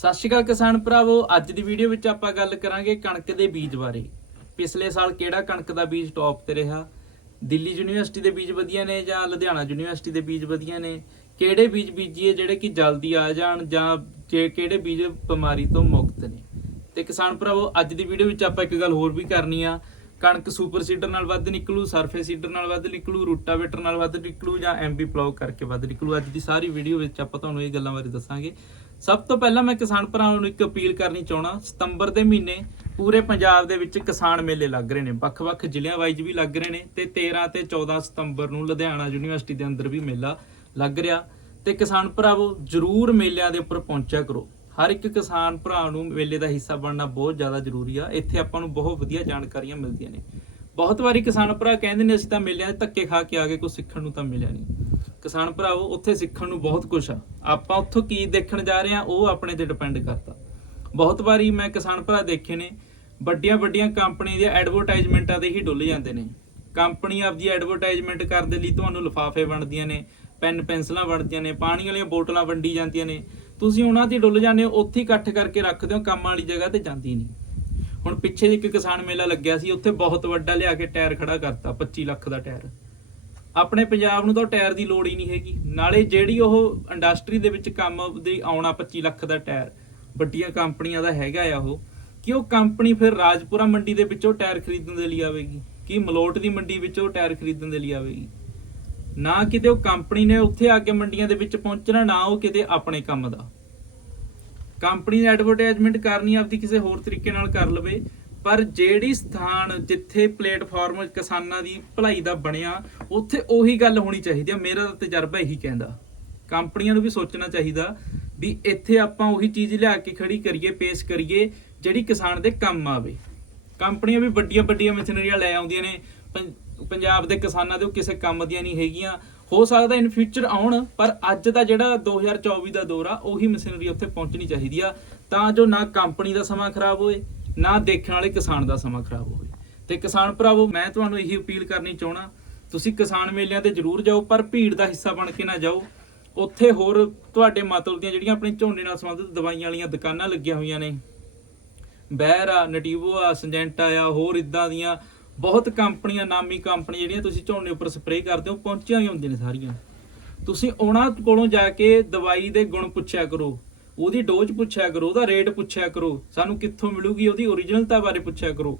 ਸਤਿ ਸ਼੍ਰੀ ਅਕਾਲ ਕਿਸਾਨ ਭਰਾਵੋ, ਅੱਜ ਦੀ ਵੀਡੀਓ ਵਿੱਚ ਆਪਾਂ ਗੱਲ ਕਰਾਂਗੇ ਕਣਕ ਦੇ ਬੀਜ ਬਾਰੇ। ਪਿਛਲੇ ਸਾਲ ਕਿਹੜਾ ਕਣਕ ਦਾ ਬੀਜ ਟੌਪ ਤੇ ਰਿਹਾ? ਦਿੱਲੀ ਯੂਨੀਵਰਸਿਟੀ ਦੇ ਬੀਜ ਵਧੀਆ ਨੇ ਜਾਂ ਲੁਧਿਆਣਾ ਯੂਨੀਵਰਸਿਟੀ ਦੇ ਬੀਜ ਵਧੀਆ ਨੇ? ਕਿਹੜੇ ਬੀਜ ਬੀਜੀਏ ਜਿਹੜੇ ਕਿ ਜਲਦੀ ਆ ਜਾਣ ਜਾਂ ਕਿ- ਕਿਹੜੇ ਬੀਜ ਬਿਮਾਰੀ ਤੋਂ ਮੁਕਤ ਨੇ? ਤੇ ਕਿਸਾਨ ਭਰਾਵੋ, ਅੱਜ ਦੀ ਵੀਡੀਓ ਵਿੱਚ ਆਪਾਂ ਇੱਕ ਗੱਲ ਹੋਰ ਵੀ ਕਰਨੀ ਆ। ਕਣਕ ਸੁਪਰ ਸੀਡਰ ਨਾਲ ਵੱਧ ਨਿਕਲੂ ਸਰਫੇ ਸੀਡਰ ਨਾਲ ਵੱਧ ਨਿਕਲੂ, ਰੂਟਾਵੇਟਰ ਨਾਲ ਵੱਧ ਨਿਕਲੂ ਜਾਂ ਐਮਬੀ ਪਲਾਉ ਕਰਕੇ ਵੱਧ ਨਿਕਲੂ। ਅੱਜ ਦੀ ਸਾਰੀ ਵੀਡੀਓ ਵਿੱਚ ਆਪਾਂ ਤੁਹਾਨੂੰ ਇਹ ਗੱਲਾਂ ਬਾਰੇ ਦੱਸਾਂਗੇ। ਸਭ ਤੋਂ ਪਹਿਲਾਂ ਮੈਂ ਕਿਸਾਨ ਭਰਾਵਾਂ ਨੂੰ ਇੱਕ ਅਪੀਲ ਕਰਨੀ ਚਾਹਣਾ ਸਤੰਬਰ ਦੇ ਮਹੀਨੇ ਪੂਰੇ ਪੰਜਾਬ ਦੇ ਵਿੱਚ ਕਿਸਾਨ ਮੇਲੇ ਲੱਗ ਰਹੇ ਨੇ, ਵੱਖ-ਵੱਖ ਜ਼ਿਲ੍ਹਿਆਂ ਵਾਈਜ਼ ਵੀ ਲੱਗ ਰਹੇ ਨੇ ਤੇ 13 ਤੇ 14 ਸਤੰਬਰ ਨੂੰ ਲੁਧਿਆਣਾ ਯੂਨੀਵਰਸਿਟੀ ਦੇ ਅੰਦਰ ਵੀ ਮੇਲਾ ਲੱਗ ਰਿਹਾ ਤੇ ਕਿਸਾਨ ਭਰਾਵੋ, ਜਰੂਰ ਮੇਲਿਆਂ ਦੇ ਉੱਪਰ ਪਹੁੰਚਿਆ ਕਰੋ। ਹਰ ਇੱਕ ਕਿਸਾਨ ਭਰਾ ਨੂੰ ਮੇਲੇ ਦਾ ਹਿੱਸਾ ਬਣਨਾ ਬਹੁਤ ਜ਼ਿਆਦਾ ਜ਼ਰੂਰੀ ਆ, ਇੱਥੇ ਆਪਾਂ ਨੂੰ ਬਹੁਤ ਵਧੀਆ ਜਾਣਕਾਰੀਆਂ ਮਿਲਦੀਆਂ ਨੇ। ਬਹੁਤ ਵਾਰੀ ਕਿਸਾਨ ਭਰਾ ਕਹਿੰਦੇ ਨੇ, ਅਸੀਂ ਤਾਂ ਮੇਲਿਆਂ ਦੇ ਧੱਕੇ ਖਾ ਕੇ ਆ ਗਏ ਕੁਝ ਸਿੱਖਣ ਨੂੰ ਤਾਂ ਮਿਲਿਆ ਨਹੀਂ। ਕਿਸਾਨ ਭਰਾਵੋ, ਉੱਥੇ ਸਿੱਖਣ ਨੂੰ ਬਹੁਤ ਕੁਝ ਆ। ਆਪਾਂ ਉੱਥੋਂ ਕੀ ਦੇਖਣ ਜਾ ਰਹੇ ਆ, ਉਹ ਆਪਣੇ ਤੇ ਡਿਪੈਂਡ ਕਰਦਾ ਬਹੁਤ ਵਾਰੀ ਮੈਂ ਕਿਸਾਨ ਭਰਾ ਦੇਖੇ ਨੇ ਵੱਡੀਆਂ ਵੱਡੀਆਂ ਕੰਪਨੀ ਦੀਆਂ ਐਡਵਰਟਾਈਜ਼ਮੈਂਟਾਂ 'ਤੇ ਹੀ ਡੁੱਲ ਜਾਂਦੇ ਨੇ। ਕੰਪਨੀ ਆਪਦੀ ਐਡਵਰਟਾਈਜ਼ਮੈਂਟ ਕਰਨ ਦੇ ਲਈ ਤੁਹਾਨੂੰ ਲਿਫਾਫੇ ਵੰਡਦੀਆਂ ਨੇ, ਪੈਨ ਪੈਨਸਲਾਂ ਵੰਡਦੀਆਂ ਨੇ, ਪਾਣੀ ਵਾਲੀਆਂ ਬੋਤਲਾਂ ਵੰਡੀ ਜਾਂਦੀਆਂ ਨੇ। ਤੁਸੀਂ ਉਹਨਾਂ ਦੀ ਡੁੱਲ ਜਾਂਦੇ ਹੋ, ਉੱਥੇ ਇਕੱਠ ਕਰਕੇ ਰੱਖਦੇ ਹੋ, ਕੰਮ ਵਾਲੀ ਜਗ੍ਹਾ ਤੇ ਜਾਂਦੀ ਨਹੀਂ। ਹੁਣ ਪਿੱਛੇ ਜਿਹੇ ਇੱਕ ਕਿਸਾਨ ਮੇਲਾ ਲੱਗਿਆ ਸੀ, ਉੱਥੇ ਬਹੁਤ ਵੱਡਾ ਲਿਆ ਕੇ ਟਾਇਰ ਖੜਾ ਕਰਤਾ 25 ਲੱਖ ਦਾ ਟਾਇਰ। ਆਪਣੇ ਪੰਜਾਬ ਨੂੰ ਤਾਂ ਉਹ ਟਾਇਰ ਦੀ ਲੋੜ ਹੀ ਨਹੀਂ ਹੈਗੀ। ਨਾਲੇ ਜਿਹੜੀ ਉਹ ਇੰਡਸਟਰੀ ਦੇ ਵਿੱਚ ਕੰਮ ਦੀ ਆਉਣਾ 25 ਲੱਖ ਦਾ ਟਾਇਰ, ਵੱਡੀਆਂ ਕੰਪਨੀਆਂ ਦਾ ਹੈਗਾ ਆ ਉਹ, ਕਿ ਉਹ ਕੰਪਨੀ ਫਿਰ ਰਾਜਪੁਰਾ ਮੰਡੀ ਦੇ ਵਿੱਚੋਂ ਟਾਇਰ ਖਰੀਦਣ ਦੇ ਲਈ ਆਵੇਗੀ, ਕਿ ਮਲੋਟ ਦੀ ਮੰਡੀ ਵਿੱਚੋਂ ਟਾਇਰ ਖਰੀਦਣ ਦੇ ਲਈ ਆਵੇਗੀ। ਨਾ ਕਿਤੇ ਉਹ ਕੰਪਨੀ ਨੇ ਉੱਥੇ ਆ ਕੇ ਮੰਡੀਆਂ ਦੇ ਵਿੱਚ ਪਹੁੰਚਣਾ, ਨਾ ਉਹ ਕਿਤੇ ਆਪਣੇ ਕੰਮ ਦਾ। ਕੰਪਨੀ ਨੇ ਐਡਵਰਟਾਈਜ਼ਮੈਂਟ ਕਰਨੀ, ਆਪਦੀ ਕਿਸੇ ਹੋਰ ਤਰੀਕੇ ਨਾਲ ਕਰ ਲਵੇ। ਪਰ ਜਿਹੜੀ ਸਥਾਨ ਜਿੱਥੇ ਪਲੇਟਫਾਰਮ ਕਿਸਾਨਾਂ ਦੀ ਭਲਾਈ ਦਾ ਬਣਿਆ, ਉੱਥੇ ਉਹੀ ਗੱਲ ਹੋਣੀ ਚਾਹੀਦੀ ਆ। ਮੇਰਾ ਤਾਂ ਤਜਰਬਾ ਇਹੀ ਕਹਿੰਦਾ। ਕੰਪਨੀਆਂ ਨੂੰ ਵੀ ਸੋਚਣਾ ਚਾਹੀਦਾ ਵੀ ਇੱਥੇ ਆਪਾਂ ਉਹੀ ਚੀਜ਼ ਲਿਆ ਕੇ ਖੜੀ ਕਰੀਏ, ਪੇਸ਼ ਕਰੀਏ, ਜਿਹੜੀ ਕਿਸਾਨ ਦੇ ਕੰਮ ਆਵੇ। ਕੰਪਨੀਆਂ ਵੀ ਵੱਡੀਆਂ ਵੱਡੀਆਂ ਮਸ਼ੀਨਰੀਆਂ ਲੈ ਆਉਂਦੀਆਂ ਨੇ। ਪੰ- ਪੰਜਾਬ ਦੇ ਕਿਸਾਨਾਂ ਦੇ ਉਹ ਕਿਸੇ ਕੰਮ ਦੀਆਂ ਨਹੀਂ ਹੈਗੀਆਂ। ਹੋ ਸਕਦਾ ਇਨ ਫਿਊਚਰ ਆਉਣ, ਪਰ ਅੱਜ ਦਾ ਜਿਹੜਾ 2024 ਦਾ ਦੌਰ ਆ, ਉਹੀ ਮਸ਼ੀਨਰੀ ਉੱਥੇ ਪਹੁੰਚਣੀ ਚਾਹੀਦੀ ਆ। ਤਾਂ ਜੋ ਨਾ ਕੰਪਨੀ ਦਾ ਸਮਾਂ ਖਰਾਬ ਹੋਏ ਨਾ ਦੇਖਣ ਵਾਲੇ ਕਿਸਾਨ ਦਾ ਸਮਾਂ ਖਰਾਬ ਹੋਵੇ। ਤੇ ਕਿਸਾਨ ਭਰਾਵੋ, ਮੈਂ ਤੁਹਾਨੂੰ ਇਹੀ ਅਪੀਲ ਕਰਨੀ ਚਾਹਣਾ ਤੁਸੀਂ ਕਿਸਾਨ ਮੇਲਿਆਂ ਤੇ ਜ਼ਰੂਰ ਜਾਓ, ਪਰ ਭੀੜ ਦਾ ਹਿੱਸਾ ਬਣ ਕੇ ਨਾ ਜਾਓ। ਉੱਥੇ ਹੋਰ ਤੁਹਾਡੇ ਮਤਲਬ ਦੀਆਂ ਜਿਹੜੀਆਂ ਆਪਣੇ ਝੋਨੇ ਨਾਲ ਸੰਬੰਧਿਤ ਦਵਾਈਆਂ ਵਾਲੀਆਂ ਦੁਕਾਨਾਂ ਲੱਗੀਆਂ ਹੋਈਆਂ ਨੇ। ਬੈਰ ਆ, ਨਟੀਵੋ ਆ, ਸਿੰਜੈਂਟਾ ਆ ਹੋਰ ਇਦਾਂ ਦੀਆਂ ਬਹੁਤ ਕੰਪਨੀਆਂ, ਨਾਮੀ ਕੰਪਨੀ ਜਿਹੜੀਆਂ ਤੁਸੀਂ ਝੋਨੇ ਉੱਪਰ ਸਪਰੇਅ ਕਰਦੇ ਹੋ, ਪਹੁੰਚੀਆਂ ਹੀ ਹੁੰਦੀਆਂ ਨੇ ਸਾਰੀਆਂ। ਤੁਸੀਂ ਉਹਨਾਂ ਕੋਲੋਂ ਜਾ ਕੇ ਦਵਾਈ ਦੇ ਗੁਣ ਪੁੱਛਿਆ ਕਰੋ। ਉਹਦੀ ਡੋਜ਼ ਪੁੱਛਿਆ ਕਰੋ, ਉਹਦਾ ਰੇਟ ਪੁੱਛਿਆ ਕਰੋ, ਸਾਨੂੰ ਕਿੱਥੋਂ ਮਿਲੂਗੀ, ਉਹਦੀ ਓਰੀਜਨਲਤਾ ਬਾਰੇ ਪੁੱਛਿਆ ਕਰੋ।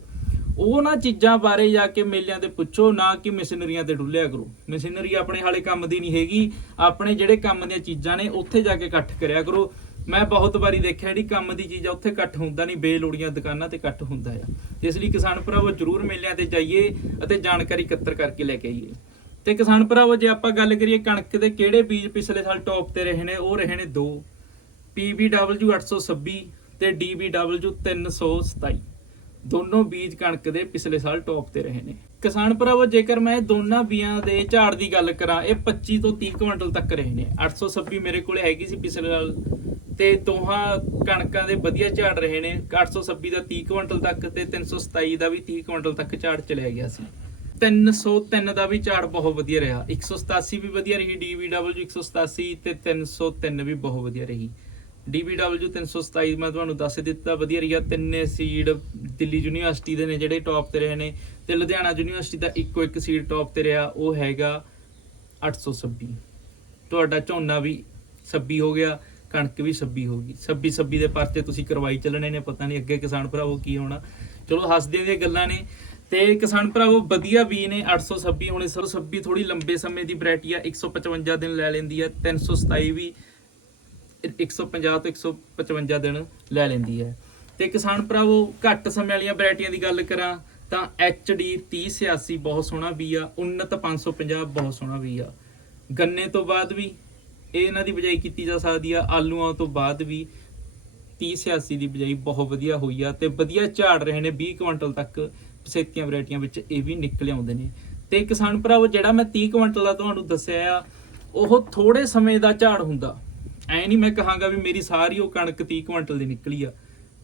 ਉਹਨਾਂ ਚੀਜ਼ਾਂ ਬਾਰੇ ਜਾ ਕੇ ਮੇਲਿਆਂ ਤੇ ਪੁੱਛੋ, ਨਾ ਕਿ ਮਸ਼ੀਨਰੀਆਂ ਤੇ ਡੁੱਲਿਆ ਕਰੋ। ਮਸ਼ੀਨਰੀ ਆਪਣੇ ਹਾਲੇ ਕੰਮ ਦੀ ਨਹੀਂ ਹੈਗੀ, ਆਪਣੇ ਜਿਹੜੇ ਕੰਮ ਦੀਆਂ ਚੀਜ਼ਾਂ ਨੇ, ਉੱਥੇ ਜਾ ਕੇ ਇਕੱਠ ਕਰਿਆ ਕਰੋ। ਮੈਂ ਬਹੁਤ ਵਾਰੀ ਦੇਖਿਆ ਜਿਹੜੀ ਕੰਮ ਦੀ ਚੀਜ਼ ਆ ਉੱਥੇ ਇਕੱਠ ਹੁੰਦਾ ਨਹੀਂ, ਬੇਲੋੜੀਆਂ ਦੁਕਾਨਾਂ ਤੇ ਇਕੱਠ ਹੁੰਦਾ ਆ। ਇਸ ਲਈ ਕਿਸਾਨ ਭਰਾਵੋ ਜਰੂਰ ਮੇਲਿਆਂ ਤੇ ਜਾਈਏ ਅਤੇ ਜਾਣਕਾਰੀ ਇਕੱਤਰ ਕਰਕੇ ਲੈ ਕੇ ਆਈਏ। ਤੇ ਕਿਸਾਨ ਭਰਾਵੋ, ਜੇ ਆਪਾਂ ਗੱਲ ਕਰੀਏ ਕਣਕ ਦੇ ਕਿਹੜੇ ਬੀਜ ਪਿਛਲੇ ਸਾਲ ਟੌਪ ਤੇ ਰਹੇ ਨੇ, ਉਹ ਰਹੇ ਨੇ ਦੋ। PBW 826 ਤੇ DBW 327 ਦੋਨੋਂ ਬੀਜ ਕਣਕ ਦੇ ਪਿਛਲੇ ਸਾਲ ਟੌਪ ਤੇ ਰਹੇ ਨੇ। ਕਿਸਾਨ ਭਰਾਵੋ, ਜੇਕਰ ਮੈਂ ਦੋਨਾਂ ਬੀਆਂ ਦੇ ਝਾੜ ਦੀ ਗੱਲ ਕਰਾਂ, ਇਹ 25 ਤੋਂ 30 ਕੁਇੰਟਲ ਤੱਕ ਰਹੇ ਨੇ। 826 ਮੇਰੇ ਕੋਲੇ ਹੈਗੀ ਸੀ ਪਿਛਲੇ ਸਾਲ ਤੇ ਦੋਹਾਂ ਕਣਕਾਂ ਦੇ ਵਧੀਆ ਝਾੜ ਰਹੇ ਨੇ। 826 ਦਾ 30 ਕੁਇੰਟਲ ਤੱਕ ਤੇ 327 ਦਾ ਵੀ 30 ਕੁਇੰਟਲ ਤੱਕ ਝਾੜ ਚਲਿਆ ਗਿਆ ਸੀ। 303 ਦਾ ਵੀ ਝਾੜ ਬਹੁਤ ਵਧੀਆ ਰਿਹਾ। 187 ਵੀ ਵਧੀਆ ਰਹੀ DBW 187 ਤੇ 303 ਵੀ ਬਹੁਤ ਵਧੀਆ ਰਹੀ। DBW 327 ਮੈਂ ਤੁਹਾਨੂੰ ਦੱਸ ਦਿੱਤਾ, ਵਧੀਆ ਰਿਹਾ ਤਿੰਨੇ ਸੀਡ ਦਿੱਲੀ ਯੂਨੀਵਰਸਿਟੀ ਦੇ ਨੇ ਜਿਹੜੇ ਟੌਪ ਤੇ ਰਹੇ ਨੇ ਤੇ ਲੁਧਿਆਣਾ ਯੂਨੀਵਰਸਿਟੀ ਦਾ ਇੱਕੋ ਇੱਕ ਸੀਡ ਟੌਪ ਤੇ ਰਿਹਾ, ਉਹ ਹੈਗਾ 826 ਤੁਹਾਡਾ ਝੋਨਾ ਵੀ 26 ਹੋ ਗਿਆ, ਕਣਕ ਵੀ 26 ਹੋ ਗਈ। 26 26 ਦੇ ਪਰਚੇ ਤੁਸੀਂ ਕਰਵਾਈ ਚੱਲਣੇ ਨੇ, ਪਤਾ ਨਹੀਂ ਅੱਗੇ ਕਿਸਾਨ ਭਰਾਵੋ ਕੀ ਹੋਣਾ। ਚਲੋ ਹੱਸਦੇ ਦੀਆਂ ਗੱਲਾਂ ਨੇ। ਤੇ ਕਿਸਾਨ ਭਰਾਵੋ, ਵਧੀਆ ਵੀ ਨੇ 826 ਹੁਣ 126 ਥੋੜੀ ਲੰਬੇ ਸਮੇਂ ਦੀ ਵੈਰਾਈਟੀ ਆ 155 ਦਿਨ ਲੈ ਲੈਂਦੀ ਆ 327 ਵੀ 150 ਤੋਂ 155 ਦਿਨ ਲੈ ਲੈਂਦੀ ਹੈ। ਤੇ ਕਿਸਾਨ ਭਰਾਵੋ, ਘੱਟ ਸਮੇਂ ਵਾਲੀਆਂ ਵੈਰਾਈਟੀਆਂ ਦੀ ਗੱਲ ਕਰਾਂ, ਤਾਂ HD 3086 ਬਹੁਤ ਸੋਹਣਾ ਵੀ ਆ ਉન્નਤ 550 ਬਹੁਤ ਸੋਹਣਾ ਵੀ ਆ। ਗੰਨੇ ਤੋਂ ਬਾਅਦ ਵੀ ਇਹ ਇਹਨਾਂ ਦੀ ਬਿਜਾਈ ਕੀਤੀ ਜਾ ਸਕਦੀ ਆ, ਆਲੂਆਂ ਤੋਂ ਬਾਅਦ ਵੀ 3086 ਦੀ ਬਿਜਾਈ ਬਹੁਤ ਵਧੀਆ ਹੋਈ ਆ ਤੇ ਵਧੀਆ ਝਾੜ ਰਹੇ ਨੇ 20 ਕੁਇੰਟਲ ਤੱਕ ਪਸੇਤੀਆਂ ਵੈਰਾਈਟੀਆਂ ਵਿੱਚ ਇਹ ਵੀ ਨਿਕਲ ਆਉਂਦੇ ਨੇ। ਤੇ ਕਿਸਾਨ ਭਰਾਵੋ, ਜਿਹੜਾ ਮੈਂ 30 ਕੁਇੰਟਲ ਦਾ ਤੁਹਾਨੂੰ ਦੱਸਿਆ ਆ, ਉਹ ਥੋੜੇ ਸਮੇਂ ਦਾ ਝਾੜ ਹੁੰਦਾ। ਐ ਨਹੀਂ ਮੈਂ ਕਹਾਂਗਾ ਵੀ ਮੇਰੀ ਸਾਰੀ ਉਹ ਕਣਕ 30 ਕੁਇੰਟਲ ਦੀ ਨਿਕਲੀ ਆ।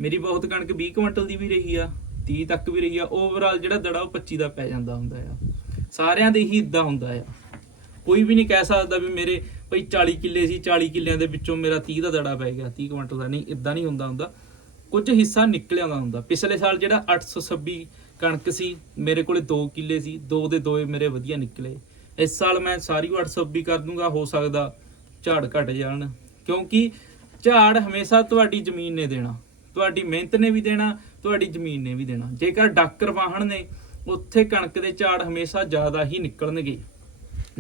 ਮੇਰੀ ਬਹੁਤ ਕਣਕ 20 ਕੁਇੰਟਲ ਦੀ ਵੀ ਰਹੀ ਆ 30 ਤੱਕ ਵੀ ਰਹੀ ਆ। ਓਵਰਆਲ ਜਿਹੜਾ ਦੜਾ ਉਹ 25 ਦਾ ਪੈ ਜਾਂਦਾ ਹੁੰਦਾ ਆ। ਸਾਰਿਆਂ ਦੇ ਹੀ ਇਦਾਂ ਹੁੰਦਾ ਆ। ਕੋਈ ਵੀ ਨਹੀਂ ਕਹਿ ਸਕਦਾ ਵੀ ਮੇਰੇ ਭਈ 40 ਕਿੱਲੇ ਸੀ 40 ਕਿੱਲਿਆਂ ਦੇ ਵਿੱਚੋਂ ਮੇਰਾ 30 ਦਾ ਦੜਾ ਪੈ ਗਿਆ 30 ਕੁਇੰਟਲ ਦਾ ਨਹੀਂ ਇਦਾਂ ਨਹੀਂ ਹੁੰਦਾ ਹੁੰਦਾ। ਕੁਝ ਹਿੱਸਾ ਨਿਕਲ ਆਉਂਦਾ ਹੁੰਦਾ। ਪਿਛਲੇ ਸਾਲ ਜਿਹੜਾ 826 ਕਣਕ ਸੀ, ਮੇਰੇ ਕੋਲੇ 2 ਕਿੱਲੇ ਸੀ, ਦੋ ਦੇ ਦੋਏ ਮੇਰੇ ਵਧੀਆ ਨਿਕਲੇ। ਇਸ ਸਾਲ ਮੈਂ ਸਾਰੀ ਓ 826 ਕਰ ਦੂੰਗਾ, ਹੋ ਸਕਦਾ ਝਾੜ ਘਟ ਜਾਣ। ਕਿਉਂਕਿ ਝਾੜ ਹਮੇਸ਼ਾ ਤੁਹਾਡੀ ਜ਼ਮੀਨ ਨੇ ਦੇਣਾ, ਤੁਹਾਡੀ ਮਿਹਨਤ ਨੇ ਵੀ ਦੇਣਾ, ਤੁਹਾਡੀ ਜ਼ਮੀਨ ਨੇ ਵੀ ਦੇਣਾ। ਜੇਕਰ ਡਾਕਰ ਵਾਹਣ ਨੇ, ਉੱਥੇ ਕਣਕ ਦੇ ਝਾੜ ਹਮੇਸ਼ਾ ਜ਼ਿਆਦਾ ਹੀ ਨਿਕਲਣਗੇ।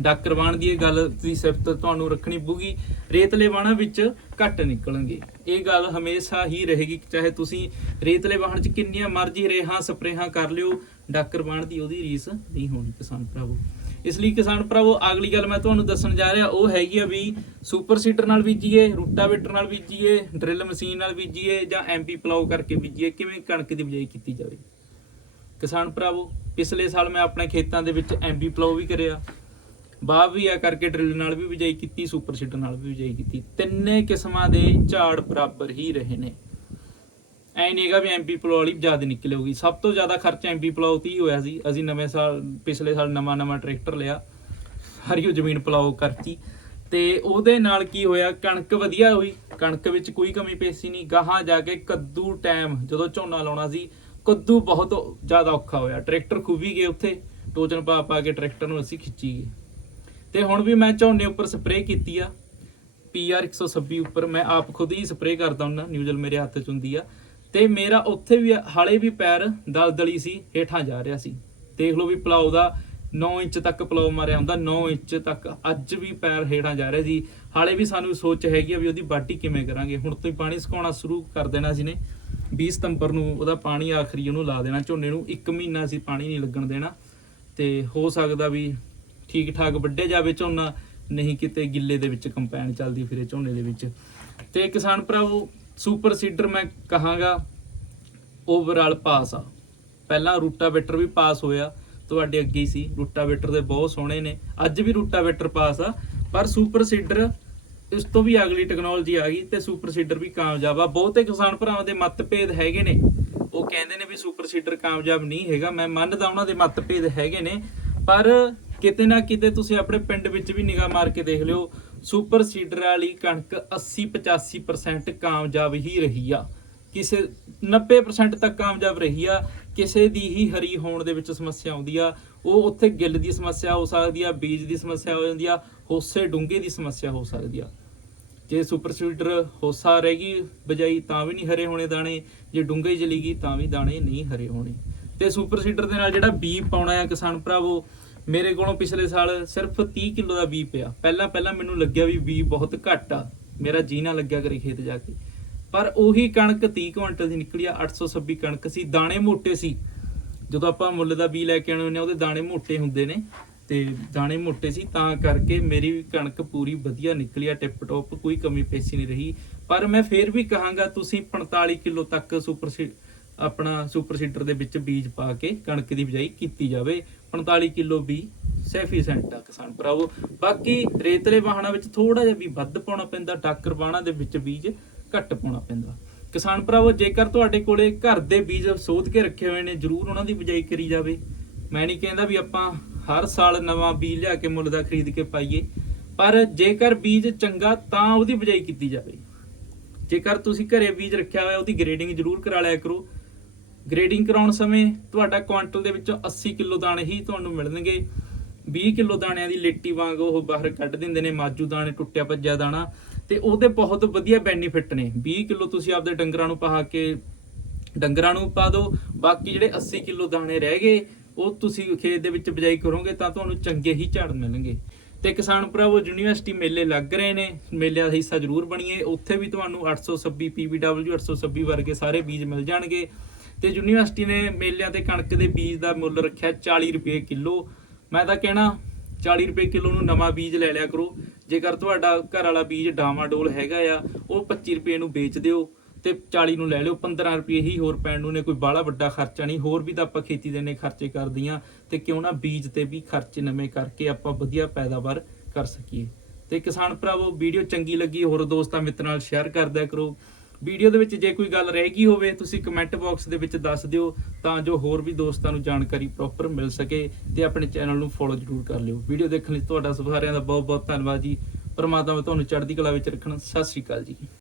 ਡਾਕਰ ਵਾਹਣ ਦੀ ਇਹ ਗੱਲ ਦੀ ਸਿਫਤ ਤੁਹਾਨੂੰ ਰੱਖਣੀ ਪਊਗੀ, ਰੇਤਲੇ ਵਾਹਣਾਂ ਵਿੱਚ ਘੱਟ ਨਿਕਲਣਗੇ। ਇਹ ਗੱਲ ਹਮੇਸ਼ਾ ਹੀ ਰਹੇਗੀ, ਚਾਹੇ ਤੁਸੀਂ ਰੇਤਲੇ ਵਾਹਣ 'ਚ ਕਿੰਨੀਆਂ ਮਰਜ਼ੀ ਰੇਹਾਂ, ਸਪਰੇਹਾਂ ਕਰ ਲਿਓ, ਡਾਕਰ ਵਾਹਣ ਦੀ ਉਹਦੀ ਰੀਸ ਨਹੀਂ ਹੋਣੀ, ਕਿਸਾਨ ਭਰਾਵੋ। ਇਸ ਲਈ ਕਿਸਾਨ ਭਰਾਵੋ, ਅਗਲੀ ਗੱਲ ਮੈਂ ਤੁਹਾਨੂੰ ਦੱਸਣ ਜਾ ਰਿਹਾ, ਉਹ ਹੈਗੀ ਆ ਵੀ ਸੁਪਰ ਸੀਡਰ ਨਾਲ ਬੀਜੀਏ, ਰੂਟਾਵੇਟਰ ਨਾਲ ਬੀਜੀਏ, ਡਰਿਲ ਮਸ਼ੀਨ ਨਾਲ ਬੀਜੀਏ ਜਾਂ ਐਮਪੀ ਪਲਾਉ ਕਰਕੇ ਬੀਜੀਏ, ਕਿਵੇਂ ਕਣਕ ਦੀ ਬਿਜਾਈ ਕੀਤੀ ਜਾਵੇ? ਕਿਸਾਨ ਭਰਾਵੋ, ਪਿਛਲੇ ਸਾਲ ਮੈਂ ਆਪਣੇ ਖੇਤਾਂ ਦੇ ਵਿੱਚ ਐਮਪੀ ਪਲਾਉ ਵੀ ਕਰਿਆ। ਬਾਹ ਵੀ ਆ ਕਰਕੇ ਡਰਿਲ ਨਾਲ ਵੀ ਬਿਜਾਈ ਕੀਤੀ, ਸੁਪਰ ਸੀਡਰ ਨਾਲ ਵੀ ਬਿਜਾਈ ਕੀਤੀ। ਤਿੰਨੇ ਕਿਸਮਾਂ ਦੇ ਝਾੜ ਬਰਾਬਰ ਹੀ ਰਹੇ ਨੇ। ਐ ਨਹੀਂਗਾ ਵੀ ਐਮਪੀ ਪਲੋ ਵਾਲੀ ਜ਼ਿਆਦਾ ਨਿਕਲ ਸਭ ਤੋਂ ਜ਼ਿਆਦਾ ਖਰਚਾ ਐਮਪੀ ਪਲਾਉ ਤੇ ਹੀ ਹੋਇਆ ਸੀ। ਅਸੀਂ ਨਵੇਂ ਸਾਲ, ਪਿਛਲੇ ਸਾਲ ਨਵਾਂ ਨਵਾਂ ਟਰੈਕਟਰ ਲਿਆ। ਹਰੀਓ ਜ਼ਮੀਨ ਪਲਾਓ ਕਰਤੀ। ਤੇ ਉਹਦੇ ਨਾਲ ਕੀ ਹੋਇਆ? ਕਣਕ ਵਧੀਆ ਹੋਈ। ਕਣਕ ਵਿੱਚ ਕੋਈ ਕਮੀ ਪੇਸੀ ਨਹੀਂ ਗਾਹਾਂ ਜਾ ਕੇ ਕੱਦੂ ਟਾਈਮ ਜਦੋਂ ਝੋਨਾ ਲਾਉਣਾ ਸੀ, ਕੱਦੂ ਬਹੁਤ ਜ਼ਿਆਦਾ ਔਖਾ ਹੋਇਆ। ਟਰੈਕਟਰ ਖੂਬੀ ਗਏ ਉੱਥੇ। ਟੋਚਨ ਪਾ ਪਾ ਕੇ ਟਰੈਕਟਰ ਨੂੰ ਅਸੀਂ ਖਿੱਚੀ ਗਏ। ਤੇ ਹੁਣ ਵੀ ਮੈਂ ਝੋਨੇ ਉੱਪਰ ਸਪਰੇਅ ਕੀਤੀ ਆ। ਪੀਆਰ 126 ਉੱਪਰ ਮੈਂ ਆਪ ਖੁਦ ਹੀ ਸਪਰੇਅ ਕਰਦਾ ਹੁੰਦਾ। ਨਿਊਜ਼ਲ ਮੇਰੇ ਹੱਥ 'ਚ ਹੁੰਦੀ ਆ। ਤੇ ਮੇਰਾ ਉੱਥੇ ਵੀ ਹਾਲੇ ਵੀ ਪੈਰ ਦਲਦਲੀ ਸੀ, ਹੇਠਾਂ ਜਾ ਰਿਹਾ ਸੀ। ਦੇਖ ਲਓ ਵੀ ਪਲਾਉ ਦਾ 9 ਇੰਚ ਤੱਕ ਪਲਾਉ ਮਾਰਿਆ ਹੁੰਦਾ 9 ਇੰਚ ਤੱਕ। ਅੱਜ ਵੀ ਪੈਰ ਹੇਠਾਂ ਜਾ ਰਿਹਾ ਸੀ। ਹਾਲੇ ਵੀ ਸਾਨੂੰ ਸੋਚ ਹੈਗੀ ਆ ਵੀ ਉਹਦੀ ਬਾਟੀ ਕਿਵੇਂ ਕਰਾਂਗੇ। ਹੁਣ ਤੋਂ ਹੀ ਪਾਣੀ ਸੁਕਾਉਣਾ ਸ਼ੁਰੂ ਕਰ ਦੇਣਾ ਸੀ ਨੇ। 20 ਸਤੰਬਰ ਨੂੰ ਉਹਦਾ ਪਾਣੀ ਆਖਰੀ ਉਹਨੂੰ ਲਾ ਦੇਣਾ, ਝੋਨੇ ਨੂੰ। 1 ਮਹੀਨਾ ਸੀ ਪਾਣੀ ਨਹੀਂ ਲੱਗਣ ਦੇਣਾ। ਤੇ ਹੋ ਸਕਦਾ ਵੀ ਠੀਕ ਠਾਕ ਵੱਡੇ ਜਾਵੇ ਝੋਨਾ, ਨਹੀਂ ਕਿਤੇ ਗਿੱਲੇ ਦੇ ਵਿੱਚ ਕੰਪੈਨ ਚੱਲਦੀ ਫਿਰੇ ਝੋਨੇ ਦੇ ਵਿੱਚ। ਤੇ ਕਿਸਾਨ ਭਰਾਵੋ ਸੁਪਰ ਸੀਡਰ ਮੈਂ ਕਹਾਂਗਾ ਓਵਰਆਲ ਪਾਸ ਆ। ਪਹਿਲਾਂ ਰੂਟਾਵੇਟਰ ਵੀ ਪਾਸ ਹੋਇਆ, ਤੁਹਾਡੇ ਅੱਗੇ ਹੀ ਸੀ। ਰੂਟਾਵੇਟਰ ਦੇ ਬਹੁਤ ਸੋਹਣੇ ਨੇ। ਅੱਜ ਵੀ ਰੂਟਾਵੇਟਰ ਪਾਸ ਆ, ਪਰ ਸੁਪਰ ਸੀਡਰ ਇਸ ਤੋਂ ਵੀ ਅਗਲੀ ਟੈਕਨੋਲੋਜੀ ਆ ਗਈ ਤੇ ਸੁਪਰ ਸੀਡਰ ਵੀ ਕਾਮਯਾਬ ਆ। ਬਹੁਤੇ ਕਿਸਾਨ ਭਰਾਵਾਂ ਦੇ ਮਤਭੇਦ ਹੈਗੇ ਨੇ। ਉਹ ਕਹਿੰਦੇ ਨੇ ਵੀ ਸੁਪਰ ਸੀਡਰ ਕਾਮਯਾਬ ਨਹੀਂ ਹੈਗਾ। ਮੈਂ ਮੰਨਦਾ ਉਹਨਾਂ ਦੇ ਮਤਭੇਦ ਹੈਗੇ ਨੇ। ਪਰ ਕਿਤੇ ਨਾ ਕਿਤੇ ਤੁਸੀਂ ਆਪਣੇ ਪਿੰਡ ਵਿੱਚ ਵੀ ਨਿਗਾਹ ਮਾਰ ਕੇ ਦੇਖ ਲਿਓ। ਸੁਪਰ ਸੀਡਰ ਵਾਲੀ ਕਣਕ 80 85% ਕਾਮਯਾਬ ਹੀ ਰਹੀ ਆ। ਕਿਸੇ 90% ਤੱਕ ਕਾਮਯਾਬ ਰਹੀ ਆ। ਕਿਸੇ ਦੀ ਹੀ ਹਰੀ ਹੋਣ ਦੇ ਵਿੱਚ ਸਮੱਸਿਆ ਆਉਂਦੀ ਆ। ਉਹ ਉੱਥੇ ਗਿੱਲ ਦੀ ਸਮੱਸਿਆ ਹੋ ਸਕਦੀ ਆ, ਬੀਜ ਦੀ ਸਮੱਸਿਆ ਹੋ ਜਾਂਦੀ ਆ, ਹੋਸੇ ਡੂੰਘੇ ਦੀ ਸਮੱਸਿਆ ਹੋ ਸਕਦੀ ਆ। ਜੇ ਸੁਪਰ ਸੀਡਰ ਹੋਸਾ ਗਈ ਬਜਾਈ ਤਾਂ ਵੀ ਨਹੀਂ ਹਰੇ ਹੋਣੇ ਦਾਣੇ, ਜੇ ਡੂੰਘੇ ਚਲੀ ਗਈ ਤਾਂ ਵੀ ਦਾਣੇ ਨਹੀਂ ਹਰੇ ਹੋਣੇ। ਤੇ ਸੁਪਰ ਸੀਡਰ ਦੇ ਨਾਲ ਜਿਹੜਾ ਬੀ ਪਾਉਣਾ ਆ ਕਿਸਾਨ ਭਰਾਵੋ ਮੇਰੇ ਕੋਲੋਂ ਪਿਛਲੇ ਸਾਲ ਸਿਰਫ 30 ਕਿਲੋ ਦਾ ਬੀ ਪਿਆ। ਪਹਿਲਾਂ ਪਹਿਲਾਂ ਮੈਨੂੰ ਲੱਗਿਆ ਵੀ ਬੀ ਬਹੁਤ ਘੱਟ ਆ। ਮੇਰਾ ਜੀ ਨਾ ਲੱਗਿਆ ਕਰੇ ਖੇਤ ਜਾ ਕੇ। ਪਰ ਉਹੀ ਕਣਕ 30 ਕੁਇੰਟਲ ਦੀ ਨਿਕਲੀ ਆ 826 ਕਣਕ ਸੀ। ਦਾਣੇ ਮੋਟੇ ਸੀ। ਜਦੋਂ ਆਪਾਂ ਮੁੱਲ ਦਾ ਬੀ ਲੈ ਕੇ ਆਉਣੇ ਹੁੰਦੇ ਆ, ਉਹਦੇ ਦਾਣੇ ਮੋਟੇ ਹੁੰਦੇ ਨੇ। ਤੇ ਦਾਣੇ ਮੋਟੇ ਸੀ, ਤਾਂ ਕਰਕੇ ਮੇਰੀ ਕਣਕ ਪੂਰੀ ਵਧੀਆ ਨਿਕਲੀ ਆ, ਟਿਪ ਟੋਪ, ਕੋਈ ਕਮੀ ਪੇਸ਼ੀ ਨਹੀਂ ਰਹੀ। ਪਰ ਮੈਂ ਫੇਰ ਵੀ ਕਹਾਂਗਾ, ਤੁਸੀਂ 45 ਕਿਲੋ ਤੱਕ ਸੁਪਰ ਸੀ ਆਪਣਾ ਸੁਪਰ ਸੀਡਰ ਦੇ ਵਿੱਚ ਬੀਜ ਪਾ ਕੇ ਕਣਕ ਦੀ ਬਿਜਾਈ ਕੀਤੀ ਜਾਵੇ। 45 ਕਿਲੋ ਵੀ ਸੈਫੀਸੈਂਟ ਆ ਕਿਸਾਨ ਭਰਾਵੋ। ਬਾਕੀ ਰੇਤਲੇ ਵਾਹਣਾ ਵਿੱਚ ਥੋੜਾ ਜਿਹਾ ਵੀ ਵੱਧ ਪਾਉਣਾ ਪੈਂਦਾ, ਡਾਕਰ ਵਾਹਣਾ ਦੇ ਵਿੱਚ ਬੀਜ ਘੱਟ ਪਾਉਣਾ ਪੈਂਦਾ। ਕਿਸਾਨ ਭਰਾਵੋ, ਜੇਕਰ ਤੁਹਾਡੇ ਕੋਲੇ ਘਰ ਦੇ ਬੀਜ ਸੋਧ ਕੇ ਰੱਖੇ ਹੋਏ ਨੇ, ਜਰੂਰ ਉਹਨਾਂ ਦੀ ਬਿਜਾਈ ਕਰੀ ਜਾਵੇ। ਮੈਂ ਨਹੀਂ ਕਹਿੰਦਾ ਵੀ ਆਪਾਂ ਹਰ ਸਾਲ ਨਵਾਂ ਬੀਜ ਲਿਆ ਕੇ ਮੁੱਲ ਦਾ ਖਰੀਦ ਕੇ ਪਾਈਏ, ਪਰ ਜੇਕਰ ਬੀਜ ਚੰਗਾ ਤਾਂ ਉਹਦੀ ਬਿਜਾਈ ਕੀਤੀ ਜਾਵੇ। ਜੇਕਰ ਤੁਸੀਂ ਘਰੇ ਬੀਜ ਰੱਖਿਆ ਹੋਇਆ, ਉਹਦੀ ਗ੍ਰੇਡਿੰਗ ਜ਼ਰੂਰ ਕਰਾ ਲਿਆ ਕਰੋ। ਗ੍ਰੇਡਿੰਗ ਕਰਾਉਣ ਸਮੇਂ ਤੁਹਾਡਾ ਕੁਆਂਟਲ ਦੇ ਵਿੱਚੋਂ 80 ਕਿਲੋ ਦਾਣੇ ਹੀ ਤੁਹਾਨੂੰ ਮਿਲਣਗੇ। 20 ਕਿਲੋ ਦਾਣਿਆਂ ਦੀ ਲੇਟੀ ਵਾਂਗ ਉਹ ਬਾਹਰ ਕੱਢ ਦਿੰਦੇ ਨੇ ਮਾਜੂ ਦਾਣੇ, ਟੁੱਟਿਆ ਭੱਜਿਆ ਦਾਣਾ। ਤੇ ਉਹਦੇ ਬਹੁਤ ਵਧੀਆ ਬੈਨੀਫਿਟ ਨੇ। 20 ਕਿਲੋ ਤੁਸੀਂ ਆਪਦੇ ਡੰਗਰਾਂ ਨੂੰ ਪਾ ਕੇ, ਡੰਗਰਾਂ ਨੂੰ ਪਾ ਦਿਓ। ਬਾਕੀ ਜਿਹੜੇ 80 ਕਿਲੋ ਦਾਣੇ ਰਹਿ ਗਏ, ਉਹ ਤੁਸੀਂ ਖੇਤ ਦੇ ਵਿੱਚ ਬਿਜਾਈ ਕਰੋਗੇ ਤਾਂ ਤੁਹਾਨੂੰ ਚੰਗੇ ਹੀ ਝਾੜ ਮਿਲਣਗੇ। ਤੇ ਕਿਸਾਨ ਭਰਾਵੋ, ਯੂਨੀਵਰਸਿਟੀ ਮੇਲੇ ਲੱਗ ਰਹੇ ਨੇ। ਮੇਲਿਆਂ ਦਾ ਹਿੱਸਾ ਜ਼ਰੂਰ ਬਣੀਏ। ਉੱਥੇ ਵੀ ਤੁਹਾਨੂੰ 826 PBW 826 ਵਰਗੇ ਸਾਰੇ ਬੀਜ ਮਿਲ ਜਾਣਗੇ। ਤੇ ਯੂਨੀਵਰਸਿਟੀ ਨੇ ਮੇਲਿਆਂ ਤੇ ਕਣਕ ਦੇ ਬੀਜ ਦਾ ਮੁੱਲ ਰੱਖਿਆ 40 ਰੁਪਏ ਕਿਲੋ। ਮੈਂ ਤਾਂ ਕਹਿਣਾ 40 ਰੁਪਏ ਕਿਲੋ ਨੂੰ ਨਵਾਂ ਬੀਜ ਲੈ ਲਿਆ ਕਰੋ। ਜੇਕਰ ਤੁਹਾਡਾ ਘਰ ਵਾਲਾ ਬੀਜ ਡਾਮਾਡੋਲ ਹੈਗਾ ਆ, ਉਹ 25 ਰੁਪਏ ਨੂੰ ਵੇਚ ਦਿਓ ਤੇ 40 ਨੂੰ ਲੈ ਲਿਓ। 15 ਰੁਪਏ ਹੀ ਹੋਰ ਪੈਣ ਨੂੰ ਨੇ, ਕੋਈ ਬਾਹਲਾ ਵੱਡਾ ਖਰਚਾ ਨਹੀਂ। ਹੋਰ ਵੀ ਤਾਂ ਆਪਾਂ ਖੇਤੀ ਦੇ ਨੇ ਖਰਚੇ ਕਰਦੀਆਂ ਤੇ ਕਿਉਂ ਨਾ ਬੀਜ ਤੇ ਵੀ ਖਰਚੇ ਨਵੇਂ ਕਰਕੇ ਆਪਾਂ ਵਧੀਆ ਪੈਦਾਵਾਰ ਕਰ ਸਕੀਏ। ਤੇ ਕਿਸਾਨ ਭਰਾਵੋ, ਵੀਡੀਓ ਚੰਗੀ ਲੱਗੀ, ਹੋਰ ਦੋਸਤਾਂ ਮਿੱਤਰਾਂ ਨਾਲ ਸ਼ੇਅਰ ਕਰਦਿਆ ਕਰੋ। ਵੀਡੀਓ ਦੇ ਵਿੱਚ ਜੇ ਕੋਈ ਗੱਲ ਰਹਿ ਗਈ ਹੋਵੇ, ਤੁਸੀਂ ਕਮੈਂਟ ਬਾਕਸ ਦੇ ਵਿੱਚ ਦੱਸ ਦਿਓ, ਤਾਂ ਜੋ ਹੋਰ ਵੀ ਦੋਸਤਾਂ ਨੂੰ ਜਾਣਕਾਰੀ ਪ੍ਰੋਪਰ ਮਿਲ ਸਕੇ ਤੇ ਆਪਣੇ ਚੈਨਲ ਨੂੰ ਫੋਲੋ ਜ਼ਰੂਰ ਕਰ ਲਿਓ। ਵੀਡੀਓ ਦੇਖਣ ਲਈ ਤੁਹਾਡਾ ਸਾਰਿਆਂ ਦਾ ਬਹੁਤ ਬਹੁਤ ਧੰਨਵਾਦ ਜੀ। ਪਰਮਾਤਮਾ ਤੁਹਾਨੂੰ ਚੜ੍ਹਦੀ ਕਲਾ ਵਿੱਚ ਰੱਖਣ। ਸਤਿ ਸ੍ਰੀ ਅਕਾਲ ਜੀ।